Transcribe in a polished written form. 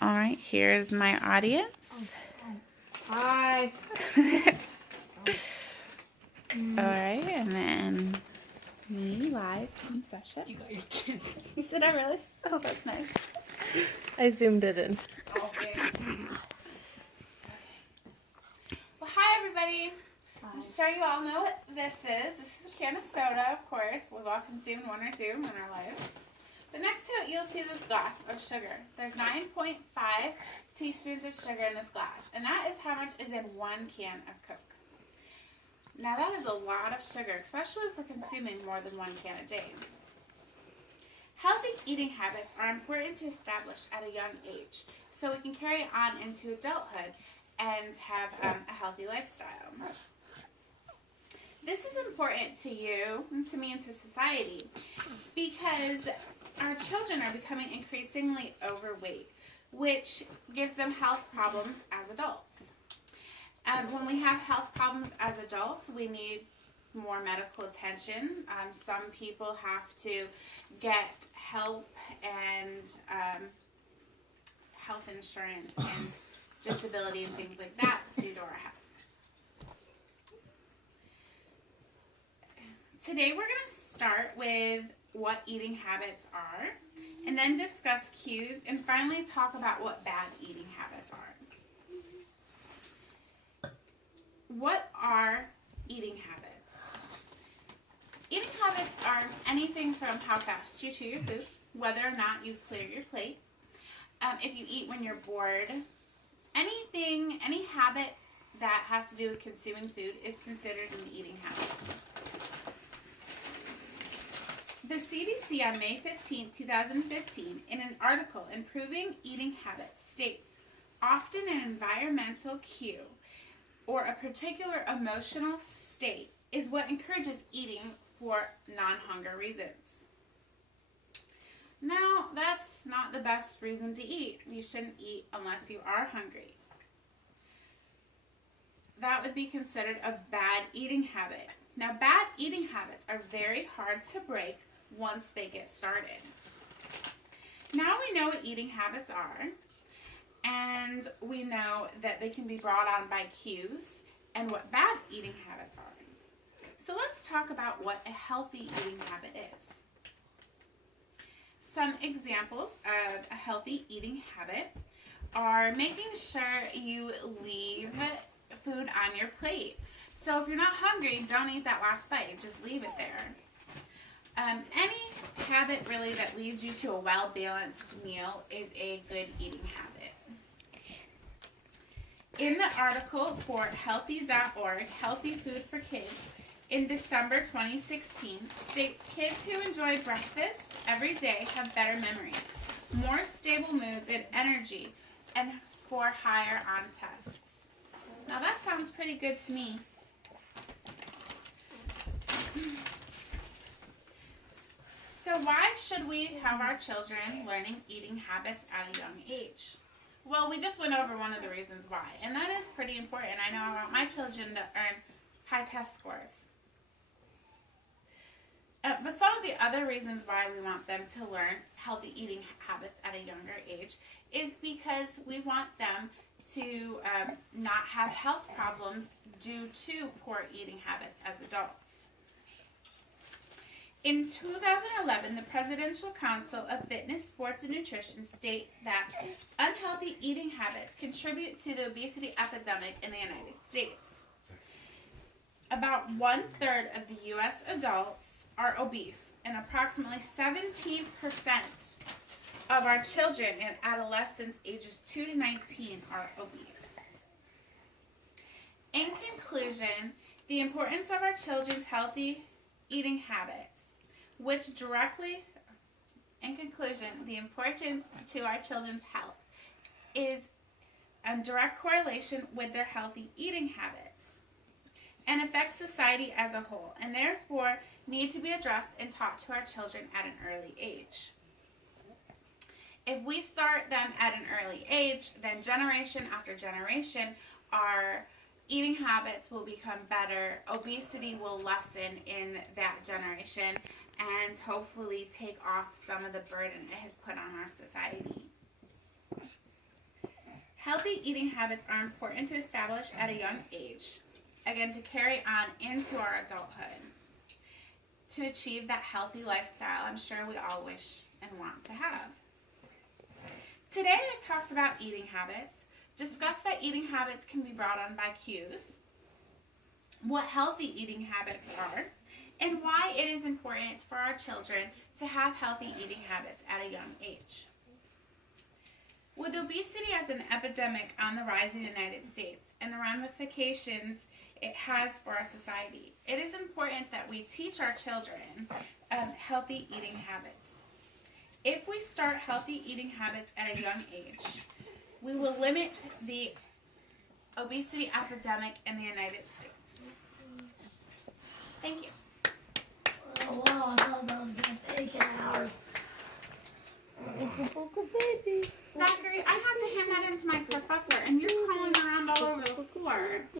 All right, here's my audience. Hi. All right, and then me live in session. You got your chin. Did I really? Oh, that's nice. I zoomed it in. Oh, thanks. Well, hi, everybody. I'm sure you all know what this is. This is a can of soda, of course. We've all consumed one or two in our lives. But next to it, you'll see this glass of sugar. There's 9.5 teaspoons of sugar in this glass, and that is how much is in one can of Coke. Now, that is a lot of sugar, especially if we're consuming more than one can a day. Healthy eating habits are important to establish at a young age, so we can carry on into adulthood and have a healthy lifestyle. This is important to you, and to me, and to society, because our children are becoming increasingly overweight, which gives them health problems as adults. When we have health problems as adults, we need more medical attention. Some people have to get help and health insurance and disability and things like that due to our health. Today we're going to start with what eating habits are, and then discuss cues, and finally talk about what bad eating habits are. What are eating habits? Eating habits are anything from how fast you chew your food, whether or not you clear your plate, if you eat when you're bored. Any habit that has to do with consuming food is considered an eating habit. The CDC on May 15, 2015, in an article, Improving Eating Habits, states, often an environmental cue or a particular emotional state is what encourages eating for non-hunger reasons. Now, that's not the best reason to eat. You shouldn't eat unless you are hungry. That would be considered a bad eating habit. Now, bad eating habits are very hard to break once they get started. Now we know what eating habits are, and we know that they can be brought on by cues and what bad eating habits are. So let's talk about what a healthy eating habit is. Some examples of a healthy eating habit are making sure you leave food on your plate. So if you're not hungry, don't eat that last bite, just leave it there. Any habit really that leads you to a well-balanced meal is a good eating habit. In the article for Healthy.org, Healthy Food for Kids, in December 2016, states kids who enjoy breakfast every day have better memories, more stable moods and energy, and score higher on tests. Now that sounds pretty good to me. So why should we have our children learning eating habits at a young age? Well, we just went over one of the reasons why, and that is pretty important. I know I want my children to earn high test scores. But some of the other reasons why we want them to learn healthy eating habits at a younger age is because we want them to not have health problems due to poor eating habits as adults. In 2011, the Presidential Council of Fitness, Sports, and Nutrition state that unhealthy eating habits contribute to the obesity epidemic in the United States. About 1/3 of the U.S. adults are obese, and approximately 17% of our children and adolescents ages 2 to 19 are obese. In conclusion, the importance of our children's healthy eating habits, the importance to our children's health is in direct correlation with their healthy eating habits and affects society as a whole, and therefore need to be addressed and taught to our children at an early age. If we start them at an early age, then generation after generation, our eating habits will become better, obesity will lessen in that generation, and hopefully take off some of the burden it has put on our society. Healthy eating habits are important to establish at a young age, again, to carry on into our adulthood, to achieve that healthy lifestyle I'm sure we all wish and want to have. Today I talked about eating habits, discussed that eating habits can be brought on by cues, what healthy eating habits are, and why it is important for our children to have healthy eating habits at a young age. With obesity as an epidemic on the rise in the United States and the ramifications it has for our society, it is important that we teach our children healthy eating habits. If we start healthy eating habits at a young age, we will limit the obesity epidemic in the United States. Thank you. Oh, wow, I thought that was going to take an hour. Baby. Zachary, I have to hand that in to my professor, and you're crawling around all over the floor.